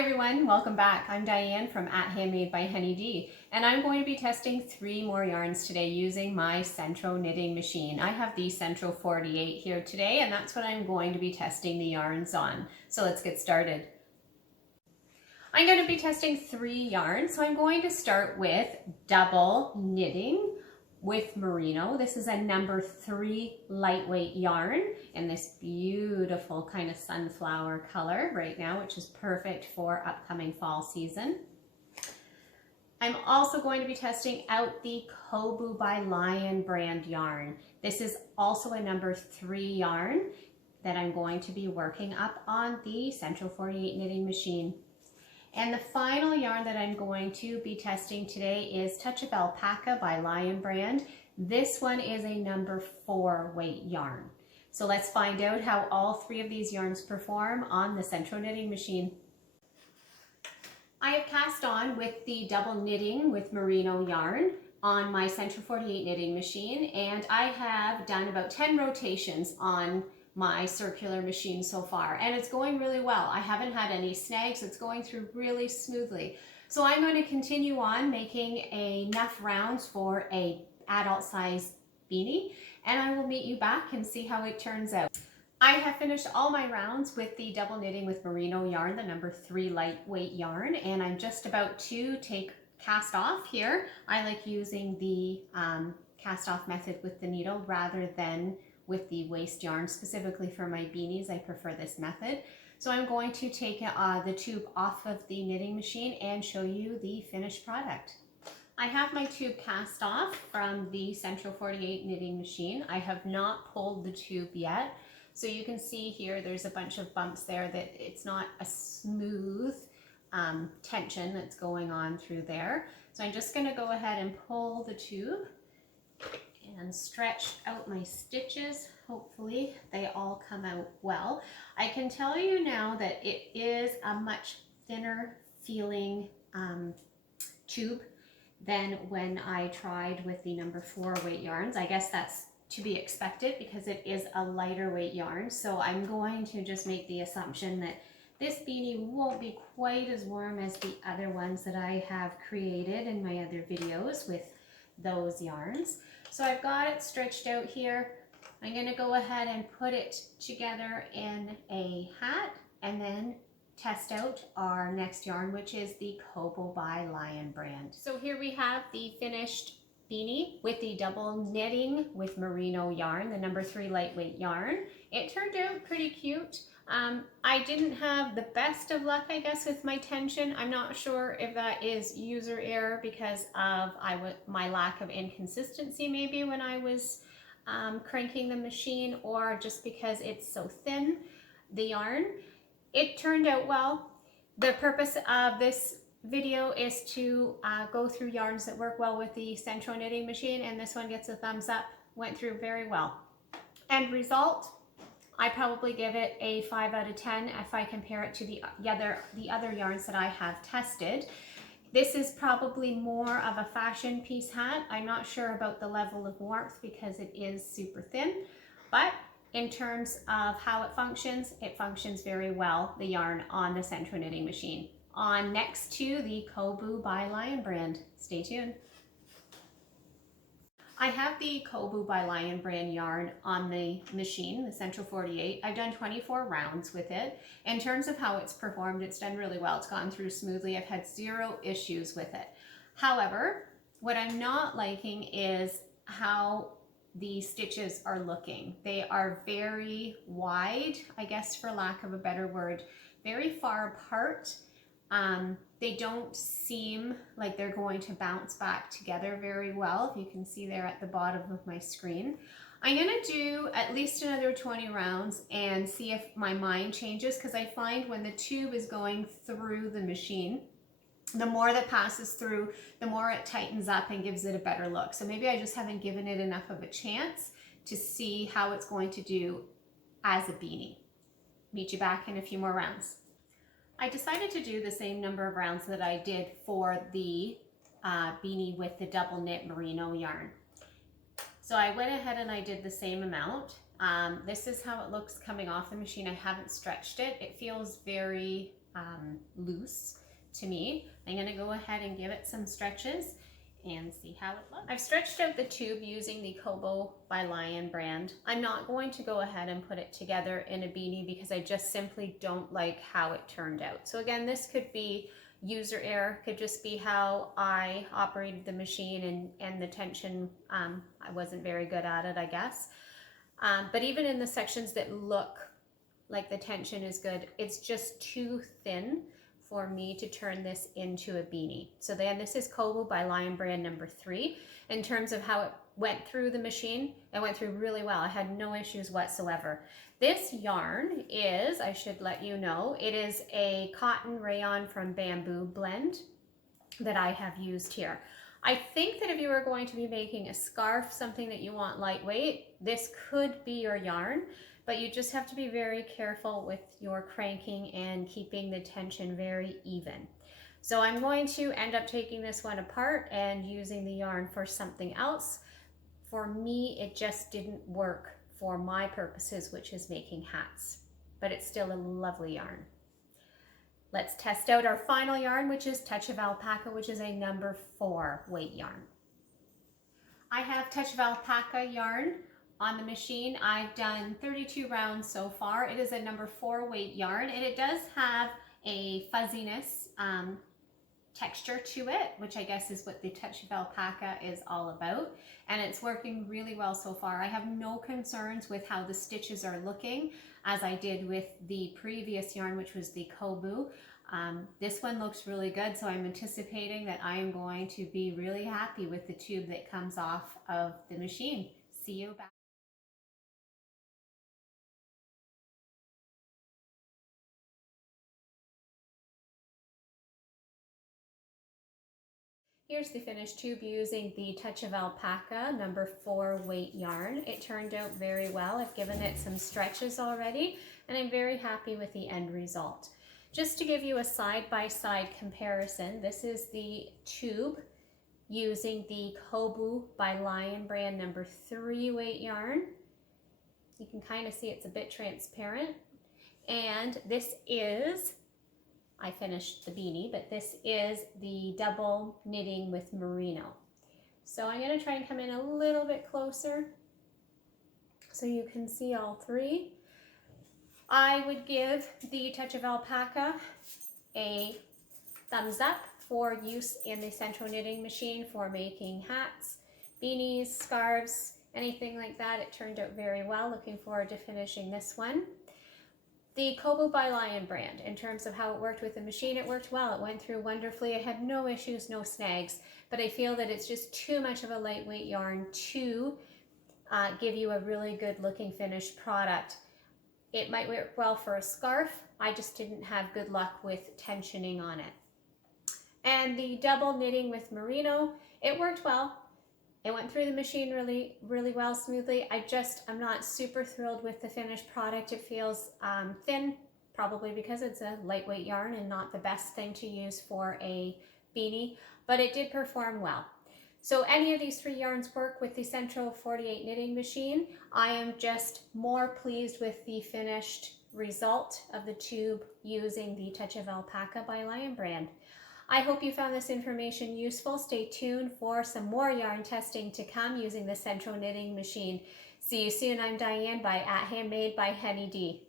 everyone, welcome back. I'm Diane from @Handmade by Honey D, and I'm going to be testing 3 more yarns today using my Sentro knitting machine. I have the Sentro 48 here today, and that's what I'm going to be testing the yarns on. So let's get started. I'm going to be testing 3 yarns, so I'm going to start with double knitting with Merino. This is a number 3 lightweight yarn in this beautiful kind of sunflower color right now, which is perfect for upcoming fall season. I'm also going to be testing out the Kobu by Lion brand yarn. This is also a number 3 yarn that I'm going to be working up on the Sentro 48 knitting machine. And the final yarn that I'm going to be testing today is Touch of Alpaca by Lion brand. This one is a number 4 weight yarn. So let's find out how all 3 of these yarns perform on the Sentro knitting machine. I have cast on with the double knitting with Merino yarn on my Sentro 48 knitting machine, and I have done about 10 rotations on my circular machine so far, and it's going really well. I haven't had any snags. It's going through really smoothly. So I'm going to continue on making enough rounds for a adult size beanie, and I will meet you back and see how it turns out. I have finished all my rounds with the double knitting with Merino yarn, the number 3 lightweight yarn, and I'm just about to cast off here. I like using the cast off method with the needle rather than with the waste yarn. Specifically for my beanies, I prefer this method. So I'm going to take the tube off of the knitting machine and show you the finished product. I have my tube cast off from the Sentro 48 knitting machine. I have not pulled the tube yet. So you can see here there's a bunch of bumps there that it's not a smooth tension that's going on through there. So I'm just going to go ahead and pull the tube and stretch out my stitches. Hopefully they all come out well. I can tell you now that it is a much thinner feeling tube than when I tried with the number 4 weight yarns. I guess that's to be expected because it is a lighter weight yarn. So I'm going to just make the assumption that this beanie won't be quite as warm as the other ones that I have created in my other videos with those yarns. So I've got it stretched out here. I'm going to go ahead and put it together in a hat and then test out our next yarn, which is the Kobu by Lion brand. So here we have the finished beanie with the double knitting with Merino yarn, the number 3 lightweight yarn. It turned out pretty cute. I didn't have the best of luck, I guess, with my tension. I'm not sure if that is user error because of my lack of inconsistency maybe when I was cranking the machine, or just because it's so thin, the yarn. It turned out well. The purpose of this video is to go through yarns that work well with the Sentro knitting machine, and this one gets a thumbs up. Went through very well. End result, I probably give it a 5 out of 10 if I compare it to the other yarns that I have tested. This is probably more of a fashion piece hat. I'm not sure about the level of warmth because it is super thin, but in terms of how it functions very well, the yarn on the Sentro knitting machine. On next to the Kobu by Lion brand. Stay tuned. I have the Kobu by Lion brand yarn on the machine, the Sentro 48. I've done 24 rounds with it. In terms of how it's performed, it's done really well. It's gone through smoothly. I've had 0 issues with it. However, what I'm not liking is how the stitches are looking. They are very wide, I guess for lack of a better word, very far apart. They don't seem like they're going to bounce back together very well, if you can see there at the bottom of my screen. I'm going to do at least another 20 rounds and see if my mind changes, because I find when the tube is going through the machine, the more that passes through, the more it tightens up and gives it a better look. So maybe I just haven't given it enough of a chance to see how it's going to do as a beanie. Meet you back in a few more rounds. I decided to do the same number of rounds that I did for the beanie with the double knit Merino yarn. So I went ahead and I did the same amount. This is how it looks coming off the machine. I haven't stretched it. It feels very loose to me. I'm going to go ahead and give it some stretches and see how it looks. I've stretched out the tube using the Kobu by Lion brand. I'm not going to go ahead and put it together in a beanie because I just simply don't like how it turned out. So again, this could be user error, could just be how I operated the machine and the tension, I wasn't very good at it, I guess. But even in the sections that look like the tension is good, it's just too thin for me to turn this into a beanie. So then this is Kobu by Lion brand number 3. In terms of how it went through the machine, it went through really well. I had no issues whatsoever. This yarn is, I should let you know, it is a cotton rayon from Bamboo blend that I have used here. I think that if you were going to be making a scarf, something that you want lightweight, this could be your yarn. But you just have to be very careful with your cranking and keeping the tension very even. So I'm going to end up taking this one apart and using the yarn for something else. For me, it just didn't work for my purposes, which is making hats, but it's still a lovely yarn. Let's test out our final yarn, which is Touch of Alpaca, which is a number 4 weight yarn. I have Touch of Alpaca yarn on the machine. I've done 32 rounds so far. It is a number 4 weight yarn, and it does have a fuzziness texture to it, which I guess is what the Touch of Alpaca is all about. And it's working really well so far. I have no concerns with how the stitches are looking, as I did with the previous yarn, which was the Kobu. This one looks really good, so I'm anticipating that I am going to be really happy with the tube that comes off of the machine. See you back. Here's the finished tube using the Touch of Alpaca number 4 weight yarn. It turned out very well. I've given it some stretches already, and I'm very happy with the end result. Just to give you a side-by-side comparison, this is the tube using the Kobu by Lion brand number 3 weight yarn. You can kind of see it's a bit transparent. And this is, I finished the beanie, but this is the double knitting with Merino. So I'm going to try and come in a little bit closer so you can see all 3. I would give the Touch of Alpaca a thumbs up for use in the Sentro knitting machine for making hats, beanies, scarves, anything like that. It turned out very well. Looking forward to finishing this one. The Kobu by Lion brand, in terms of how it worked with the machine, it worked well. It went through wonderfully. I had no issues, no snags, but I feel that it's just too much of a lightweight yarn to give you a really good looking finished product. It might work well for a scarf. I just didn't have good luck with tensioning on it. And the double knitting with Merino, it worked well. It went through the machine really well, smoothly. I'm not super thrilled with the finished product. It feels thin, probably because it's a lightweight yarn and not the best thing to use for a beanie, but it did perform well. So any of these 3 yarns work with the Sentro 48 knitting machine. I am just more pleased with the finished result of the tube using the Touch of Alpaca by Lion brand. I hope you found this information useful. Stay tuned for some more yarn testing to come using the Sentro knitting machine. See you soon. I'm Diane by @Handmade by Henny D.